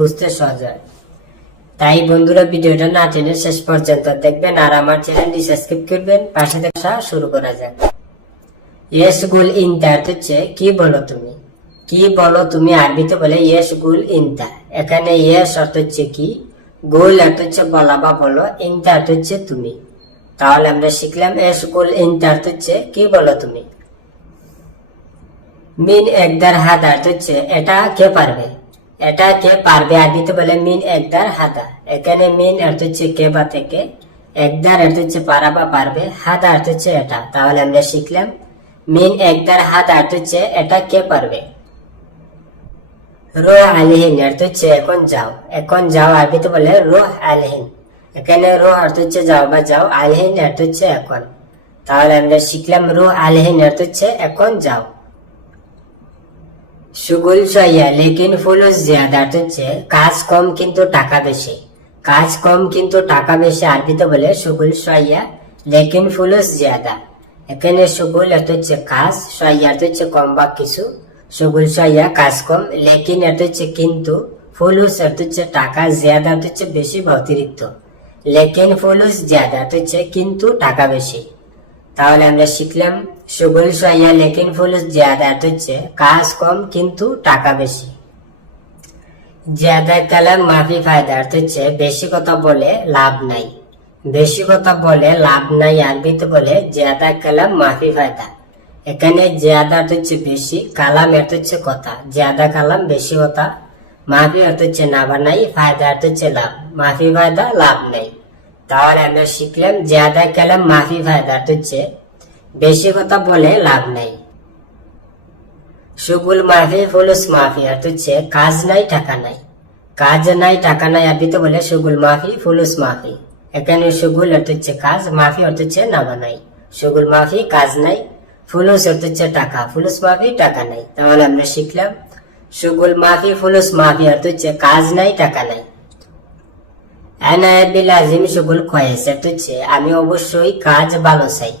বুঝতে সহজ হয়। তাই বন্ধুরা ভিডিওটা না টেনে শেষ পর্যন্ত দেখবেন আর আমার চ্যানেলটি সাবস্ক্রাইব করবেন। পাশে দেখা শুরু করা যাক। ইয়েস গুল ইনতা হচ্ছে কি বলো তুমি, কি বলো তুমি আরবিতে বলে ইয়েস গুল ইনতা। এখানে ইয়েস অর্থ হচ্ছে কি, গুল অর্থ হচ্ছে বলা বা বলো, ইনতা অর্থ হচ্ছে তুমি। তাহলে আমরা শিখলাম ইয়েস গুল ইনতা অর্থ হচ্ছে কি বলো তুমি। মিন একদার হাদা অর্থ হচ্ছে এটা কে পারবে, এটা কে পারবে আরবিতে বলে মিন একদার হাদা। এখানে মিন অর্থ হচ্ছে কে বা থেকে, একদার অর্থ হচ্ছে পারা বা পারবে, হাদা অর্থ হচ্ছে এটা। তাহলে আমরা শিখলাম মিন একদার হাদা অর্থ হচ্ছে এটা কে পারবে। রোহ আলহিন অর্থ হচ্ছে এখন যাও, এখন যাও আরবিতে বলে রোহ আলহিন। এখানে রোহ অর্থ হচ্ছে যাও বা যাও, আলহিন অর্থ হচ্ছে এখন। তাহলে আমরা শিখলাম রোহ আলহিন অর্থ হচ্ছে এখন যাও। শুগুল শইয়া লেকিন ফুলুস জিয়াদা অর্থ হচ্ছে কাজ কম কিন্তু টাকা বেশি, কাজ কম কিন্তু টাকা বেশি আরবিতে বলে শুগুল শইয়া লেকিন ফুলুস জিয়াদা। এখানে শুগুল অর্থ হচ্ছে কাজ, শইয়া অর্থ হচ্ছে কম বা কিছু, শুগুল শইয়া কাজ কম, লেকিন অর্থ হচ্ছে কিন্তু, ফুলুস অর্থ হচ্ছে টাকা, জিয়াদা অর্থ হচ্ছে বেশি বা অতিরিক্ত। লেকিন ফুলুস জিয়াদা অর্থ হচ্ছে কিন্তু টাকা বেশি। তাহলে আমরা শিখলাম শুগুল শইয়া লেকিন ফুলুস জিয়াদা অর্থ হচ্ছে কাজ কম কিন্তু টাকা বেশি। জিয়াদা কালাম মাফি ফায়দা অর্থ হচ্ছে বেশি কথা বলে লাভ নাই, বেশি কথা বলে লাভ নাই আরবিতে বলে জিয়াদা কালাম মাফি ফায়দা। এখানে জিয়াদা অর্থ হচ্ছে বেশি, কালাম অর্থ হচ্ছে কথা, জিয়াদা কালাম বেশি কথা, মাফি অর্থ হচ্ছে না বা নাই, ফায়দা অর্থ হচ্ছে লাভ, মাফি ফায়দা লাভ নাই। তাহলে আমরা শিখলাম জিয়াদা কালাম মাফি ফায়দা অর্থ হচ্ছে বেশি কথা বলে লাভ নাই। শুগুল মাফি ফুলুস মাফি অর্থ হচ্ছে কাজ নাই টাকা নাই, কাজ নাই টাকা নাই আরবিতে বলে শুগুল মাফি ফুলুস মাফি। এখানে শুগুল অর্থ হচ্ছে কাজ, মাফি অর্থ হচ্ছে না বা নাই, শুগুল মাফি কাজ নাই, ফুলুস অর্থ হচ্ছে টাকা, ফুলুস মাফি টাকা নাই। তাহলে আমরা শিখলাম শুগুল মাফি ফুলুস মাফি অর্থ হচ্ছে কাজ নাই টাকা নাই। আনা বিলাজিম শুগুল কয়েস অর্থ হচ্ছে আমি অবশ্যই কাজ ভালো চাই,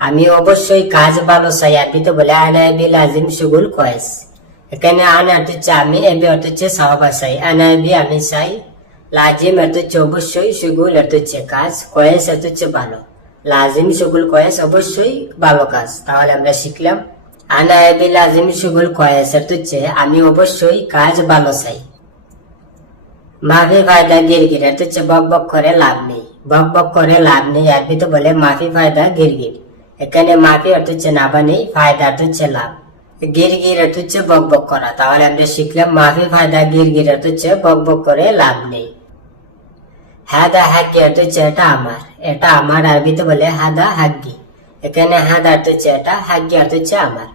আমি অবশ্যই কাজ ভালো চাই আরবিতে বলে আনা বিলাজিম শুগুল কয়েস। এখানে আনা অর্থ হচ্ছে আমি, এবি অর্থ হচ্ছে সাহাবা চাই, আনা বি আমি চাই, লাজিম অর্থ হচ্ছে অবশ্যই, শুগুল অর্থ হচ্ছে কাজ, কয়েস অর্থ হচ্ছে ভালো, লাজিম শুগুল কয়েস অবশ্যই ভালো কাজ। তাহলে আমরা শিখলাম আনা এবি লাজিম শুগুল কয়েস অর্থ হচ্ছে আমি অবশ্যই কাজ ভালো চাই। মাফি ফায়দা গিরগির অর্থ হচ্ছে বক বক করে লাভ নেই, বক বক করে লাভ নেই আরবিতে বলে মাফি ফায়দা গিরগির। এখানে মাফি অর্থ হচ্ছে না বা নেই, ফায়দা অর্থ হচ্ছে লাভ, গিরগির অর্থ হচ্ছে বক বক করা। তাহলে আমরা শিখলাম মাফি ফায়দা গিরগির অর্থ হচ্ছে বক বক করে লাভ নেই। হাদা হাগ্গি অর্থ হচ্ছে এটা আমার, এটা আমার আরবিতে বলে হাদা হাগ্গি। এখানে হাদা অর্থ হচ্ছে এটা, হাগ্গি অর্থ হচ্ছে আমার।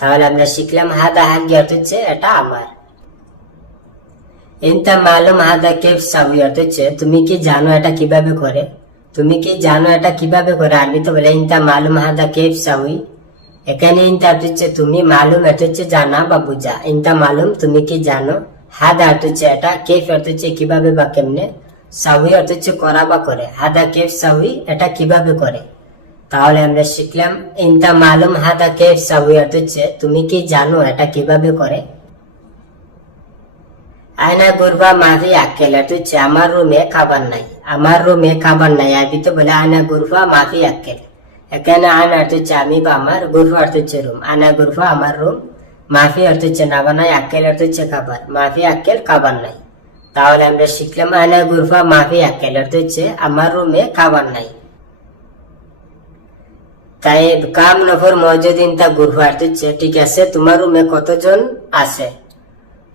তাহলে আমরা শিখলাম হাদা হাগ্গি অর্থ হচ্ছে এটা আমার। ইনতা মালুম হাদা কেফ সাউই অর্থ হচ্ছে তুমি কি জানো এটা কিভাবে করে, তুমি কি জানো এটা কিভাবে করে আরবিতে বলে ইনতা মালুম হাদা কেফ সাউই। এখানে ইনতা অর্থ হচ্ছে তুমি, মালুম অর্থ হচ্ছে জানা বা বুঝা, ইনতা মালুম তুমি কি জানো, হাদা অর্থ হচ্ছে এটা, কেফ অর্থ হচ্ছে কিভাবে বা কেমনে, সাউই অর্থ হচ্ছে করা বা করে, হাদা কেফ সাউই এটা কিভাবে করে। তাহলে আমরা শিখলাম ইনতা মালুম হাদা কেফ সাউই অর্থ হচ্ছে তুমি কি জানো এটা কিভাবে করে। আয়না গুরবা মাফি আক্কেল অর্থ হচ্ছে আমার রুমে খাবার নাই, আমার রুমে খাবার নাই আরবিতে বলে আয়না গুরবা মাফি আক্কেল। এখানে আয়না অর্থ হচ্ছে আমি বা আমার, গুরফা অর্থ হচ্ছে রুম, আয়না গুরফা আমার রুম, মাফি অর্থ হচ্ছে না বা নাই, আক্কেল অর্থ হচ্ছে খাবার, মাফি আক্কেল খাবার নাই। তাহলে আমরা শিখলাম আয়না গুরফা মাফি আক্কেল অর্থ হচ্ছে আমার রুমে খাবার নাই। তাই কাম নফর মজুদিন তা গুরফা অর্থ হচ্ছে ঠিক আছে তোমার রুমে কতজন আছে,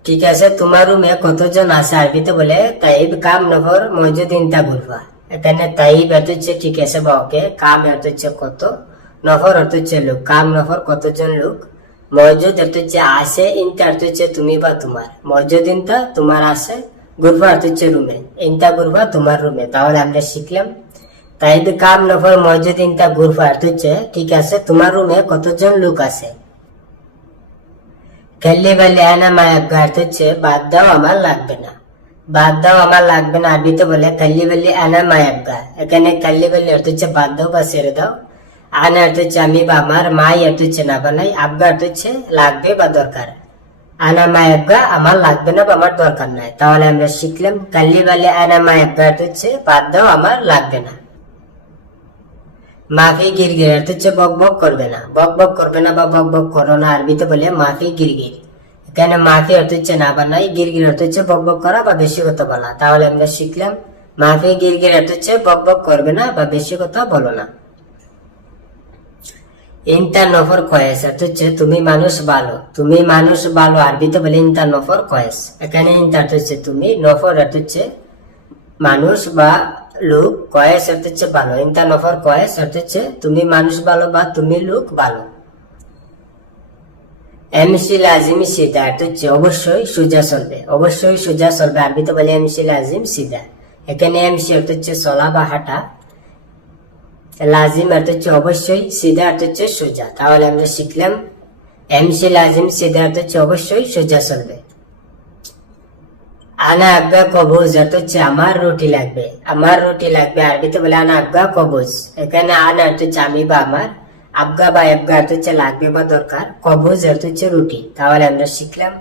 ঠিক আছে তোমার রুমে কতজন আছে আরবিতে বলে তাইব কাম নফর মজুদিন তা গুরফা। এখানে তাইব অর্থ হচ্ছে ঠিক আছে বা ওকে, কাম অর্থ হচ্ছে কত, নফর অর্থ হচ্ছে লোক, কাম নফর কতজন লোক, মজুদ অর্থ হচ্ছে আছে, ইনতা অর্থ হচ্ছে তুমি বা তোমার, মজুদ ইনতা তোমার আছে, গুরফা অর্থ হচ্ছে রুমে, ইনতা গুরফা তোমার রুমে। তাহলে আমরা শিখলাম তাইব কাম নফর মজুদ ইনতা গুরফা অর্থ হচ্ছে ঠিক আছে তোমার রুমে কতজন লোক আছে। খেললি বলে আনা মায়াবগা অর্থ হচ্ছে বাদ দাও আমার লাগবে না, বাদ দাও আমার লাগবে না আরবিতে বলে খেললি বলি আনা মায়াবগা। এখানে খেললি বলি অর্থ হচ্ছে বাদ দাও বা ছেড়ে দাও, আনা অর্থ হচ্ছে আমি বা আমার, মাই অর্থ হচ্ছে না বা নাই, আবগা অর্থ হচ্ছে লাগবে বা দরকার। আনা মায়াবগা আমার লাগবে না বা আমার দরকার নাই। তাহলে আমরা শিখলাম কাল্লি বালে আনা মায়াবগা হচ্ছে বাদ দাও, আমার লাগবে না। মাফি গিরগির হচ্ছে বক বক করবে না, বক বক করবে না বা বক বক করো না, আরবিতে বলে মাফি গিরগির। এখানে মাফি হচ্ছে না বানাই, গিরগির হচ্ছে বক বক করা বা বেশি কথা বলা। তাহলে আমরা শিখলাম মাফি গিরগির হচ্ছে বক বক করবে না বা বেশি কথা বলো না। ইনতা নফর কয়েস হচ্ছে তুমি মানুষ ভালো, তুমি মানুষ ভালো, আরবিতে বলে ইনতা নফর কয়েস। এখানে ইনতা হচ্ছে তুমি, নফর হচ্ছে মানুষ বা লোক, কয়েস হচ্ছে ভালো। ইনতা নফর কয়েস হচ্ছে তুমি মানুষ ভালো বা তুমি লোক ভালো। এমসি লাজিম সিদা হচ্ছে অবশ্যই সোজা চলবে, অবশ্যই সোজা চলবে, আরবিতে বলে এমসি লাজিম সিদা। এখানে এমসি হচ্ছে চলা বা হাঁটা, লাজিম হচ্ছে অবশ্যই, সিধা হচ্ছে সোজা। তাহলে আমরা শিখলাম এমসি লাজিম সিধা হচ্ছে অবশ্যই সোজা চলবে। আনা আব্বা কবুজ হচ্ছে আমার রুটি লাগবে, আমার রুটি লাগবে, আরবিতে বলে আনা আব্বা কবুজ। এখানে আনা হচ্ছে আমি বা আমার, আবগা বা আবগা হচ্ছে লাগবে বা দরকার, কবুজ হচ্ছে রুটি। তাহলে আমরা শিখলাম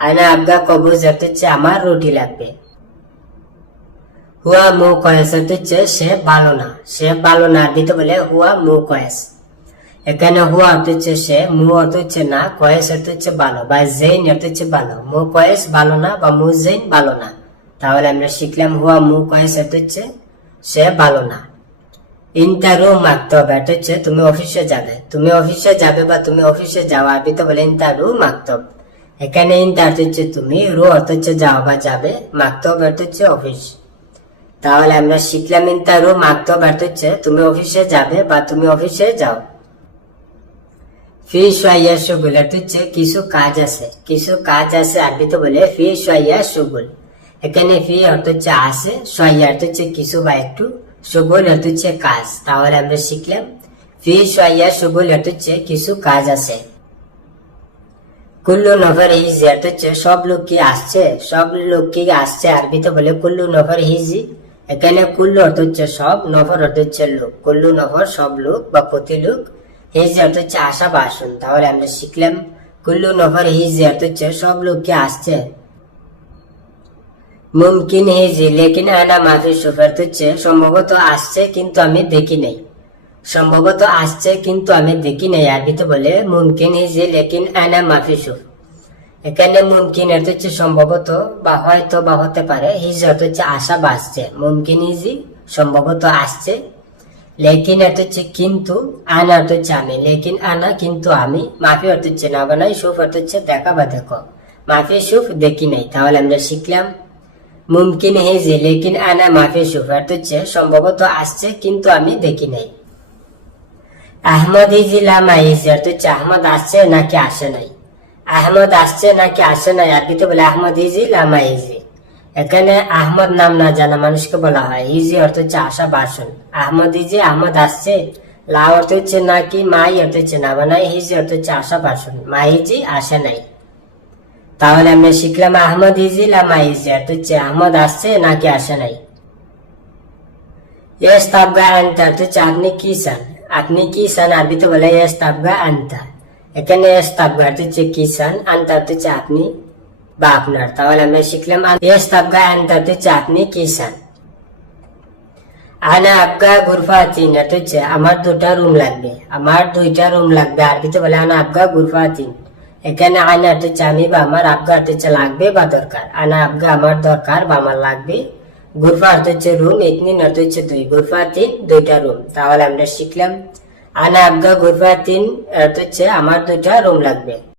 আনা আবগা কবুজ হচ্ছে আমার রুটি লাগবে। হুয়া মু কয়েস হচ্ছে সে ভালো না, সে ভালো না, আরবিতে বলে হুয়া মু কয়েস। এখানে হুয়া হচ্ছে সে, মু হচ্ছে না, কয়েস হচ্ছে ভালো বা জেইন হচ্ছে ভালো। মু কয়েস ভালো না বা মু জেইন ভালো না। তাহলে আমরা শিখলাম হুয়া মু কয়েস হচ্ছে সে ভালো না। ইন্টারু মাকতব হচ্ছে তুমি অফিসে যাবে, তুমি অফিসে যাবে বা তুমি অফিসে যাও, আরবিতে বলে ইন্টারু মাকতব। এখানে ইন্টার হচ্ছে তুমি, রু হচ্ছে যাও বা যাবে, মাকতব হচ্ছে অফিস। তাহলে আমরা শিখলাম ইন্টারু মাকতব হচ্ছে তুমি অফিসে যাবে বা তুমি অফিসে যাও। ফি শাইয়া শুগুল হচ্ছে কিছু কাজ আছে, কিছু কাজ আছে, আরবিতে বলে ফি শাইয়া শুগুল। এখানে ফি হচ্ছে আছে, শাইয়া হচ্ছে কিছু বা একটু, শুগুল হচ্ছে কাজ। তাহলে আমরা শিখলাম ফি শাইয়া শুগুল হচ্ছে কিছু কাজ আছে। কুল্লু নফর হিজি হচ্ছে সব লোক কি আসছে, সব লোক কি আসছে, আরবিতে বলে কুল্লু নফর হিজি। এখানে কুল্লু হচ্ছে সব, নফর হচ্ছে লোক, কুল্লু নফর সব লোক বা প্রতি লোক, হিজি হচ্ছে আসা বা আসুন। তাহলে আমরা শিখলাম কুল্লু নফর হিজি হচ্ছে সব লোক কি আসছে। মুমকিন হিজি লেকিন আনা মাফি সুফার হচ্ছে সম্ভবত আসছে কিন্তু আমি দেখি নাই, সম্ভবত আসছে কিন্তু আমি দেখি নাই, আরবিতে বলে মুমকিন হিজি লেকিন আনা মাফি সুফ। এখানে মুমকিন হচ্ছে সম্ভবত বা হয়তো বা হতে পারে, হিজি হচ্ছে আসা বা আসছে, মুমকিন হিজি সম্ভবত আসছে, লেকিন হচ্ছে কিন্তু, আনা হচ্ছে আমি, লেকিন আনা কিন্তু আমি, মাফি হচ্ছে না বানাই, সুফ হচ্ছে দেখা বা দেখো, মাফি সুফ দেখি নাই। তাহলে আমরা শিখলাম মুমকিন হিজি লেকিন আনা মাফি সুফ হচ্ছে সম্ভবত আসছে কিন্তু আমি দেখি নাই। আহমদ হিজি লামা হিজি হচ্ছে আহমদ আসছে নাকি আসে নাই, আহমদ আসছে নাকি আসে নাই, আরবিতে বলে আহমদ হিজি লামা হিজি। এখানে আহমদ নাম না জানা মানুষকে বলা হয়, হিজি অর্থ হচ্ছে আসা বাসন। আহমদ হিজি আহমদ আসছে, লা অর্থ হচ্ছে নাকি, মাই অর্থ হচ্ছে না বানাই, হিজি অর্থ হচ্ছে আসা বাসন, মাই হিজি আসে নাই। তাহলে আমরা শিখলাম আহমদ হিজি লামা হিজি অর্থ হচ্ছে আহমদ আসছে নাকি আসে নাই। ইয়েস তাবগা আনতা অর্থ হচ্ছে আপনি কি চান, আপনি কি চান, আরবিতে বলে ইয়েস তাবগা আনতা। এখানে ইয়েস তাবগা অর্থ হচ্ছে কি চান, আনতা অর্থ হচ্ছে আপনি বা আপনার। তাহলে আমরা শিখলাম ইয়েস তাবগা আনতা অর্থ হচ্ছে আপনি কি চান। আনা আবগা গুরফা তিন অর্থ হচ্ছে আমার দুটা রুম লাগবে, আমার দুইটা রুম লাগবে, আরবিতে বলে আনা আবগা গুরফা তিন। এখানে আনা অর্থ হচ্ছে আমি বা আমার, আবগা অর্থ হচ্ছে লাগবে বা দরকার, আনা আবগা আমার দরকার বা আমার লাগবে, গুরফা অর্থ হচ্ছে রুম, ইতনিন অর্থ হচ্ছে দুই, গুরফা তিন দুইটা রুম। তাহলে আমরা শিখলাম আনা আবগা গুরফা তিন অর্থ হচ্ছে আমার দুইটা রুম লাগবে।